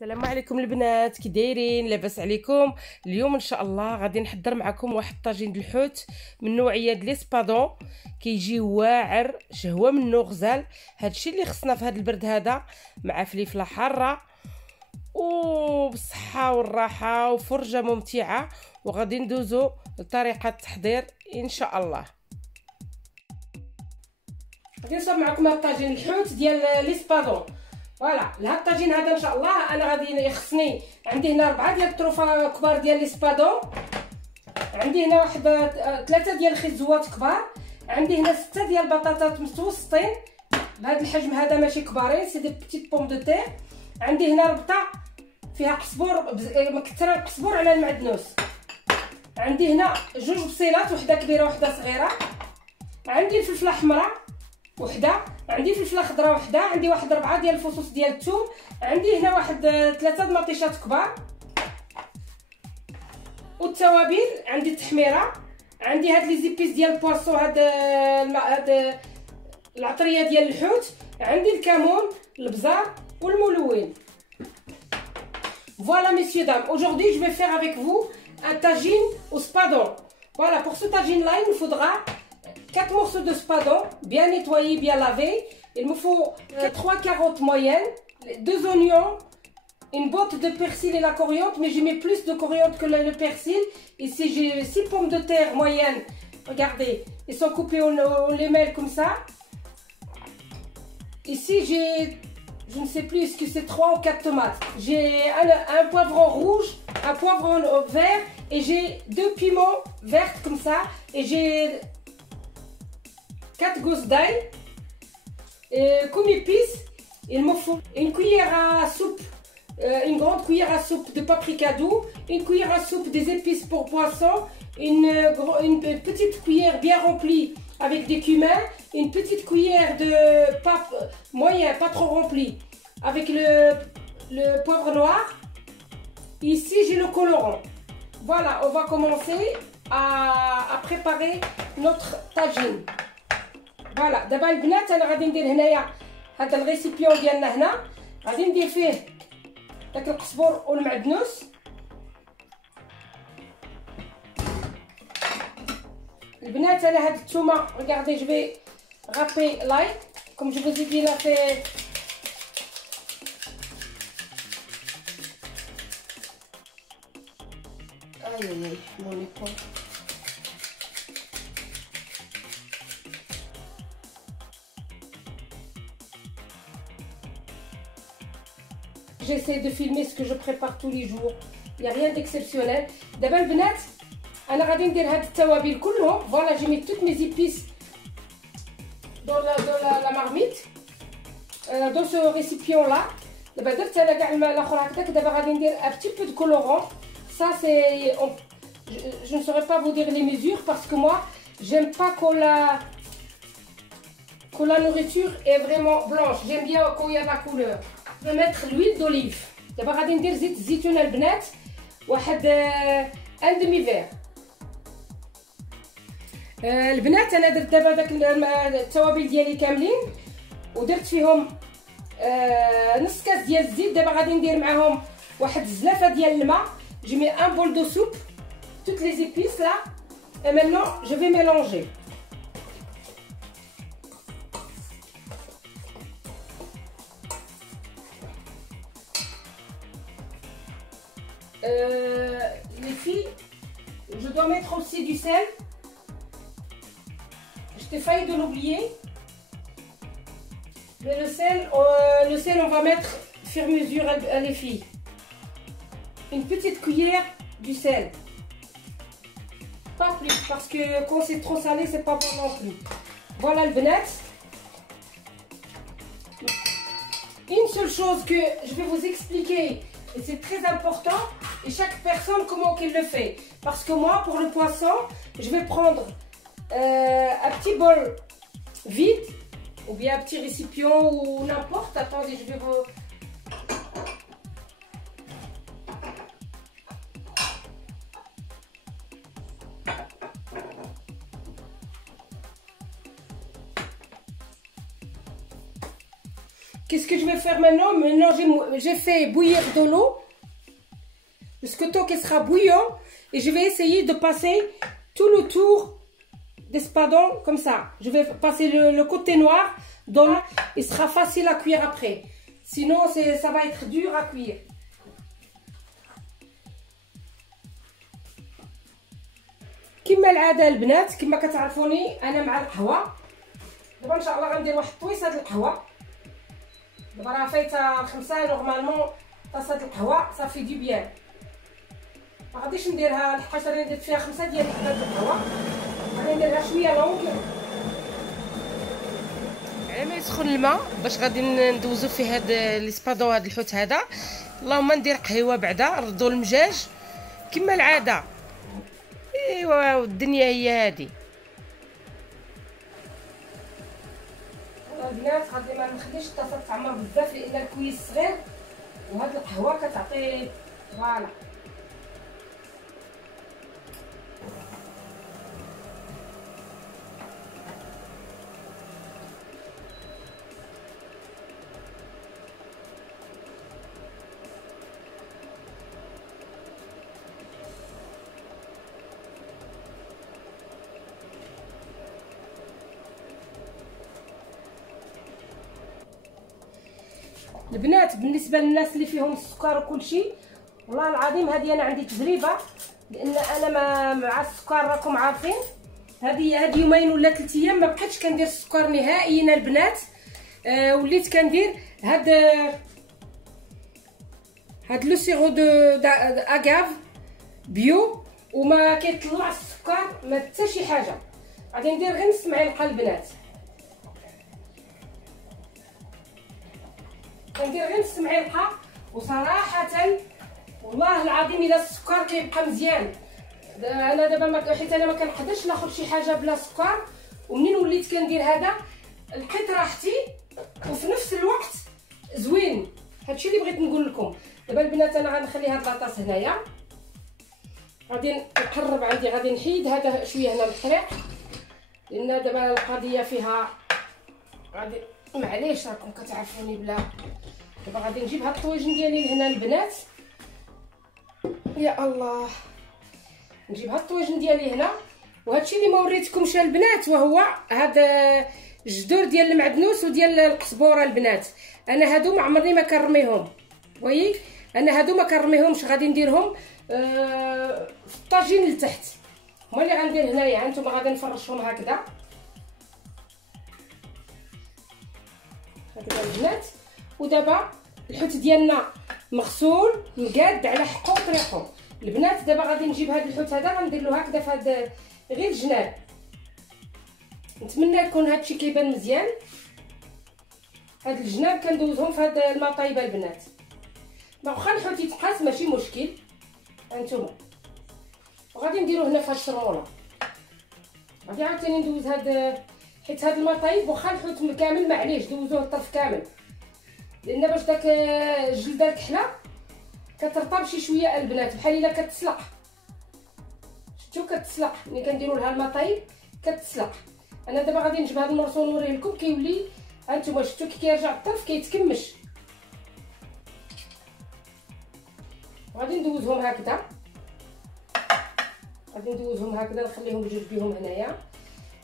السلام عليكم البنات، كي دايرين؟ لاباس عليكم؟ اليوم ان شاء الله غادي نحضر معكم واحد الطاجين د الحوت من نوعيه د ليسبادون. كيجي واعر، شهوه منه غزال. هادشي اللي خصنا في هاد البرد هذا، مع فليفله حاره وبالصحه والراحه وفرجه ممتعه. وغادي ندوزو لطريقه التحضير ان شاء الله. غادي نصاوب معكم هاد الطاجين الحوت ديال ليسبادون. فوالا لهاد الطاجين هذا ان شاء الله انا غادي يخصني. عندي هنا 4 ديال الطروفه كبار ديال ليسبادون، عندي هنا واحد 3 ديال الخيزوات كبار، عندي هنا 6 ديال البطاطات متوسطين بهذا الحجم هذا، ماشي كبارين، سي دي بيتيت بوم دو تير. عندي هنا ربطه فيها قزبور مكثره القزبور على المعدنوس. عندي هنا 2 بصيلات، وحده كبيره وحده صغيره. عندي الفلفله حمراء وحده، عندي فلفله خضراء وحده، عندي واحد 4 ديال الفصوص ديال الثوم، عندي هنا واحد 3 د المطيشات كبار. والتوابل عندي التحميره، عندي هاد لي زيبيس ديال البواسون، هاد العطريه ديال الحوت، عندي الكمون، البزار والملون. Voilà messieurs dames, aujourd'hui je vais faire avec vous un tagine au spadon. Voilà, pour ce tagine là il me faudra 4 morceaux de spadon bien nettoyés, bien lavés. Il me faut 3 carottes moyennes, 2 oignons, une botte de persil et la coriandre, mais j'ai mis plus de coriandre que le persil. Ici j'ai 6 pommes de terre moyennes, regardez, ils sont coupés en lamelles comme ça. Ici j'ai, je ne sais plus, est-ce que c'est 3 ou 4 tomates. J'ai un poivron rouge, un poivron vert, et j'ai 2 piments verts comme ça, et j'ai 4 gousses d'ail. Et comme épices, il me faut une cuillère à soupe, une grande cuillère à soupe de paprika doux, une cuillère à soupe des épices pour poisson, une petite cuillère bien remplie avec des cumins, une petite cuillère de pape moyen, pas trop remplie, avec le poivre noir. Ici j'ai le colorant. Voilà, on va commencer à préparer notre tagine. فوالا دابا البنات انا غادي ندير هنايا هذا الريسيبيون ديالنا، هنا غادي ندير فيه داك القزبور والمعدنوس. البنات انا هاد الثومه ريغاردي جو في رابي لاي كوم جو فوز دي لا في اي مون ايبون. J'essaie de filmer ce que je prépare tous les jours. Il n'y a rien d'exceptionnel. D'abord, les filles, je vais ندير هاد التوابل كلهم. Voilà, j'ai mis toutes mes épices dans la marmite, dans ce récipient là. دابا درت انا كاع الماء الاخر هكذاك. دابا غادي ندير un petit peu de colorant. Ça c'est, je ne saurais pas vous dire les mesures parce que moi, j'aime pas que la nourriture est vraiment blanche. J'aime bien quand il y a de la couleur. Je vais mettre l'huile d'olive. دابا غادي ندير زيت الزيتون البنات، واحد ان ديمي فير. البنات انا درت دابا داك التوابل ديالي كاملين ودرت فيهم نص كاس ديال الزيت. دابا غادي ندير معاهم واحد الزلافه ديال الماء. J'ai mis un bol de soupe, toutes les épices là, et maintenant je vais mélanger. Les filles, je dois mettre aussi du sel. Je t'ai failli de l'oublier. Mais le sel on va mettre au fur et à mesure les filles. Une petite cuillère du sel. Pas plus, parce que quand c'est trop salé, c'est pas bon non plus. Voilà le benet. Une seule chose que je vais vous expliquer, et c'est très important, et chaque personne comment qu'elle le fait. Parce que moi, pour le poisson, je vais prendre un petit bol vide, ou bien un petit récipient, ou n'importe. Attendez, je vais vous... qu'est-ce que je vais faire maintenant? Maintenant, j'ai fait bouillir de l'eau jusqu'au temps qu'il sera bouillant. Et je vais essayer de passer tout le tour d'espadon comme ça. Je vais passer le côté noir. Donc, il sera facile à cuire après. Sinon, ça va être dur à cuire. كما العاده البنات، كما كتعرفوني انا مع القهوه. دابا ان شاء الله غندير واحد طويصه د القهوه. دابا راه فايته 5 نورمالمون طاسه د القهوه صافي دي بيان. ما غاديش نديرها لحقاش راني درت فيها 5 ديال الحبات د القهوه. غادي نديرها شويه لونغ على ما يسخن الماء باش غادي ندوزو فيه هاد ليسبادون، هاد الحوت هذا. اللهم ندير قهوه بعدا نردو المجاج كما العاده. ايوا الدنيا هي هادي. البنات غادي ما نخليش الطاسه تعمر بزاف لان الكويس صغير وهاد القهوه كتعطي فوالا. البنات بالنسبه للناس اللي فيهم السكر وكل شيء، والله العظيم هذه انا عندي تجربه، لان انا مع السكر راكم عارفين هذه يومين ولا 3 ايام ما بقيتش كندير السكر نهائيا البنات. وليت كندير هاد لو سيرو دو اغاف بيو وما كيطلع السكر ما حتى شي حاجه. غادي ندير غير نص معلقه البنات، كندير غير نص معلقه. وصراحه والله العظيم الا السكر كيبقى مزيان. انا دابا حيت انا ما كنقدرش ناخذ شي حاجه بلا سكر، ومنين وليت كندير هذا لقيت راحتي وفي نفس الوقت زوين. هادشي اللي بغيت نقول لكم. دابا البنات انا غنخلي هاد لاطاس هنايا، غادي نقرب عندي، غادي نحيد هذا شويه هنا الحريق لان دابا القضيه فيها غادي معليش راكم كتعرفوني بلا. دابا غادي نجيب هاد الطواجن ديالي لهنا البنات. يا الله، نجيب هاد الطواجن ديالي هنا. وهادشي اللي ما وريتكمش البنات وهو هاد الجذور ديال المعدنوس وديال القزبوره البنات. انا هادو ما عمرني ما كنرميهم، وي انا هادو ما كنرميهمش، غادي نديرهم في الطاجين لتحت. هما اللي غندير هنايا. هانتوما غادي نفرشهم هكذا البنات. ودابا الحوت ديالنا مغسول مقاد على حقو وطريقو البنات. دابا غادي نجيب هذا الحوت هذا غندير له هكذا في هذا غير الجناب. نتمنى يكون هادشي كيبان مزيان. هاد الجناب كندوزهم في هاد الماء طايبه البنات. واخا الحوت يتقاس ماشي مشكل. هانتوما وغادي نديرو هنا في هاد الشرموله. غادي عاوتاني ندوز هاد حيت هاد الماء طايب. واخا الحوت كامل معليش دوزوه الطرف كامل لان باش داك الجلده الكحله كترطب شي شويه البنات بحال الا كتسلق. شفتو كتسلق ملي كنديروا لها الماء طايب كتسلق. انا دابا غادي نجيب هاد المرسول نوريه لكم. كيولي هانتوما شفتو كي كيرجع الطرف كيتكمش. غادي ندوزهم هكذا، غادي ندوزهم هكذا نخليهم بجوج بيهم هنايا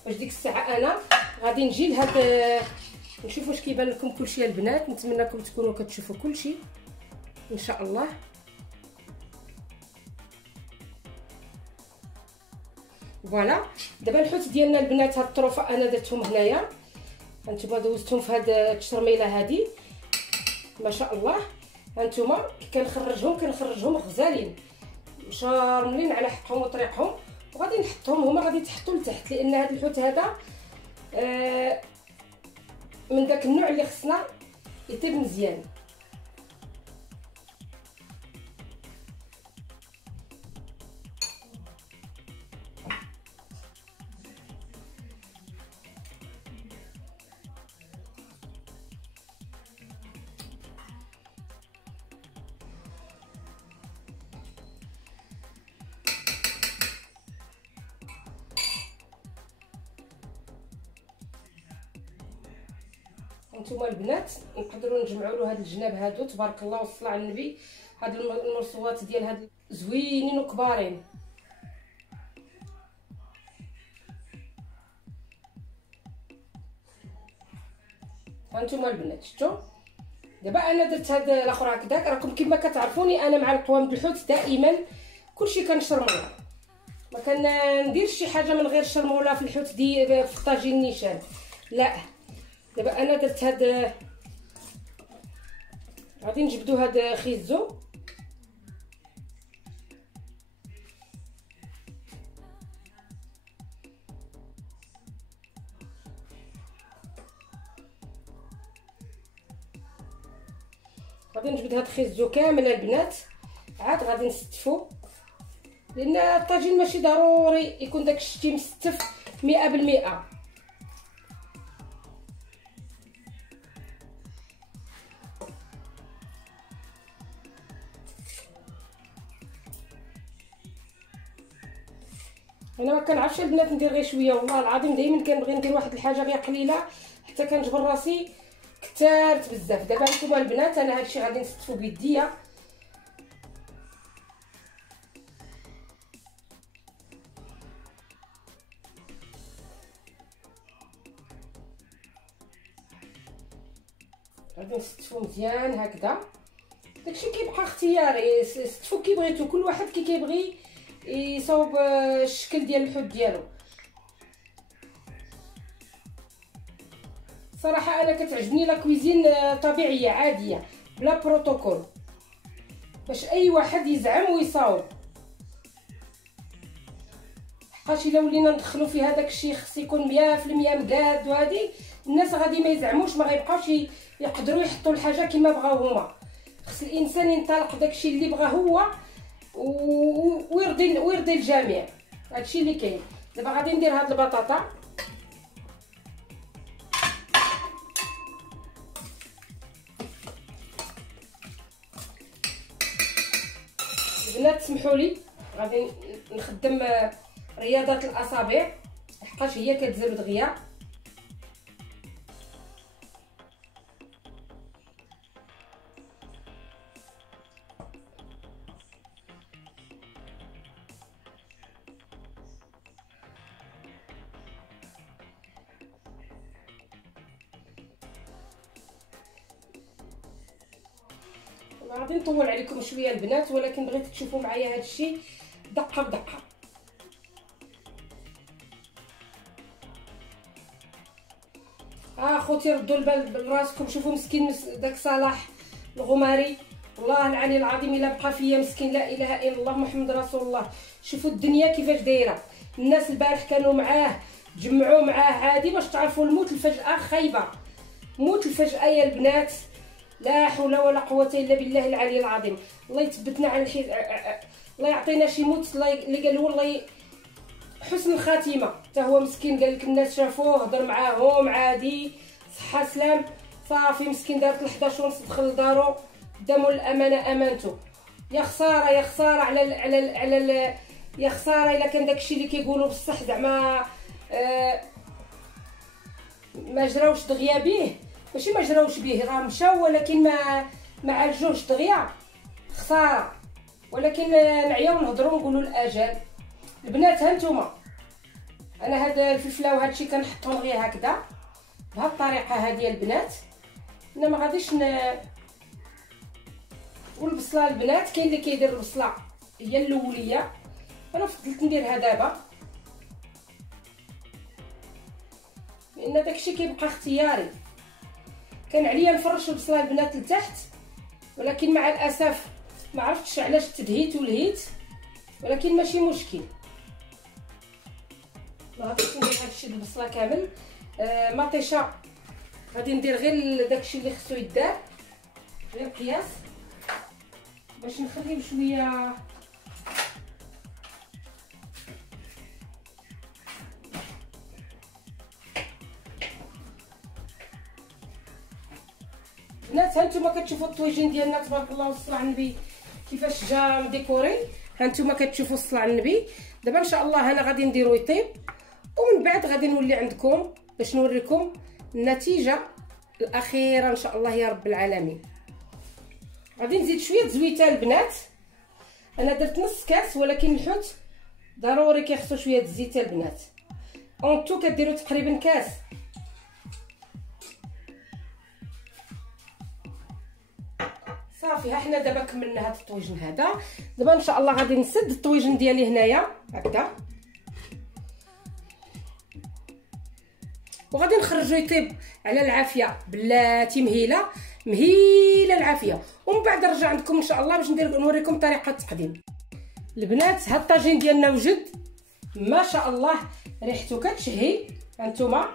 باش ديك الساعه انا غادي نجي لهاد نشوف واش كيبان لكم كلشي البنات. نتمنىكم تكونوا كتشوفوا كلشي ان شاء الله. فوالا دابا الحوت ديالنا البنات هاد الطروفه انا درتهم هنايا. هانتوما دوزتهم في هاد التشرميله هادي ما شاء الله. هانتوما كنخرجهم غزالين مشارملين على حقهم وطريقهم. وغادي نحطهم هما غادي يتحطوا لتحت لان هاد الحوت هذا من داك النوع اللي خصنا يطيب مزيان. هانتوما البنات نقدروا نجمعوا له هاد الجناب هادو تبارك الله والصلاه على النبي. هاد المرصوات ديال هاد زوينين وكبارين. هانتوما البنات شفتوا دابا انا درت هاد الاخر هكذاك. راكم كما كتعرفوني انا مع القوام بالحوت دائما كلشي كنشرموله، ما كنديرش شي حاجه من غير شرموله في الحوت في الطاجين نيشان لا. دابا انا درت هاد غادي نجبدو هاد خيزو. غادي نجبد هاد خيزو كامل البنات، عاد غادي نستفو لان الطاجين ماشي ضروري يكون داك الشتي مستف 100%. انا ما كنعرفش البنات ندير غير شويه، والله العظيم دائما كنبغي ندير واحد الحاجه غير قليله حتى كنجبر راسي كثرت بزاف. دابا نتوما البنات انا هادشي غادي نستفو بيديا. غادي نستفو مزيان هكذا. داكشي كيبقى اختياري، ستفو كي بغيتو، كل واحد كي كيبغي يصاوب الشكل ديال الحوت ديالو. صراحه انا كتعجبني لا كويزين طبيعيه عاديه بلا بروتوكول، باش اي واحد يزعم ويصاوب. حقاش الا ولينا ندخلوا في هذاك الشيء خص يكون 100% مقاد، وهذه الناس غادي ما يزعموش، ما غيبقاوش يقدروا يحطوا الحاجه كما بغاو هما. خص الانسان ينطلق داكشي اللي بغا هو ويرضي الجميع. هادشي اللي كاين. دابا غادي ندير هاد البطاطا. البنات سمحوا لي غادي نخدم رياضه الاصابع حقاش هي كتزرب دغيا. غادي نطول عليكم شويه البنات، ولكن بغيت تشوفوا معايا هذا الشيء دقه بدقه. خوتي ردوا البال براسكم، شوفوا مسكين داك صلاح الغماري، والله العلي العظيم الا بقى فيا مسكين، لا اله الا الله محمد رسول الله. شوفوا الدنيا كيفاش دايره. الناس البارح كانوا معاه، تجمعوا معاه عادي باش تعرفوا الموت الفجأه خايبه. موت الفجأه يا البنات، لا حول ولا قوه الا بالله العلي العظيم. الله يثبتنا على الحيط، الله يعطينا شي موت اللي قالوا الله حسن الخاتمه. حتى هو مسكين قال لك الناس شافوه هضر معاهم عادي صحه سلام صافي، مسكين دارت 11 ونص دخل لدارو قدامو الامانه امانته. يا خساره يا خساره على يا خساره الا كان داكشي اللي كيقولوا بصح زعما ما جراوش دغيا به. ماشي ما جراوش به، راه مشاو ولكن ما عالجوش دغيا، خساره. ولكن نعياو نهضروا ونقولوا الاجل. البنات هانتوما انا هاد الفلفله وهادشي كنحطهم غير هكذا بهاد الطريقه هادي البنات. انا ما غاديش والبصله البنات كاين اللي كيدير البصله هي الاوليه، انا فضلت نديرها دابا لان داكشي كيبقى اختياري. كان عليا نفرش البصله البنات لتحت، ولكن مع الاسف ما عرفتش علاش تدهيت ولهيت، ولكن ماشي مشكل. ما غاديش ندير هادشي البصله كامل. مطيشه غادي ندير غير داكشي اللي خصو يدار، غير قياس باش نخليو شويه. البنات هانتوما كتشوفوا الطويجين ديالنا تبارك الله والصلاه على النبي كيفاش جا مديكوري. هانتوما كتشوفوا الصلاه على النبي. دابا ان شاء الله انا غادي نديرو يطيب، ومن بعد غادي نولي عندكم باش نوريكم النتيجه الاخيره ان شاء الله يا رب العالمين. غادي نزيد شويه زويته البنات. انا درت نص كاس ولكن الحوت ضروري كيخصو شويه الزيت البنات. اونتو كديروا تقريبا كاس. صافي ها حنا دابا كملنا هذا الطويجن هذا. دابا ان شاء الله غادي نسد الطويجن ديالي هنايا هكذا وغادي نخرجو يطيب على العافيه بلاتي مهيله العافيه. ومن بعد نرجع عندكم ان شاء الله باش نوريكم طريقه التقديم. البنات هاد الطاجين ديالنا وجد ما شاء الله ريحته كتشهي. هانتوما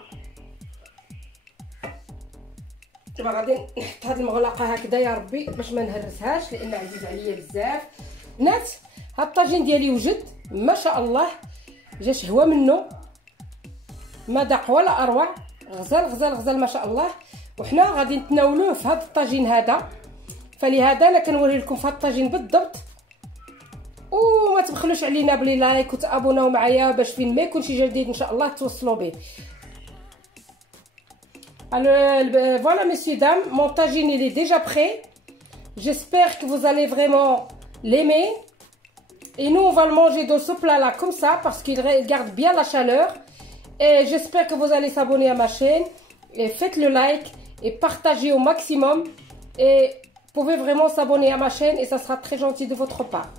دابا غادي نحط هاد المغلقه هكذا يا ربي باش ما نهرسهاش لان عزيز عليا بزاف. بنات هاد الطاجين ديالي وجد ما شاء الله جا شهوه منه ما داق ولا اروع. غزال ما شاء الله. وحنا غادي نتناولوه في هذا الطاجين هذا. فلهذا انا كنوري لكم في هذا الطاجين بالضبط. وما تبخلوش علينا بلي لايك وتابوناو معايا باش فين ما يكون شي جديد ان شاء الله توصلوا به. Alors voilà messieurs dames, mon tagine il est déjà prêt. J'espère que vous allez vraiment l'aimer. Et nous on va le manger dans ce plat là comme ça parce qu'il garde bien la chaleur. Et j'espère que vous allez s'abonner à ma chaîne. Et faites le like et partagez au maximum. Et vous pouvez vraiment s'abonner à ma chaîne et ça sera très gentil de votre part.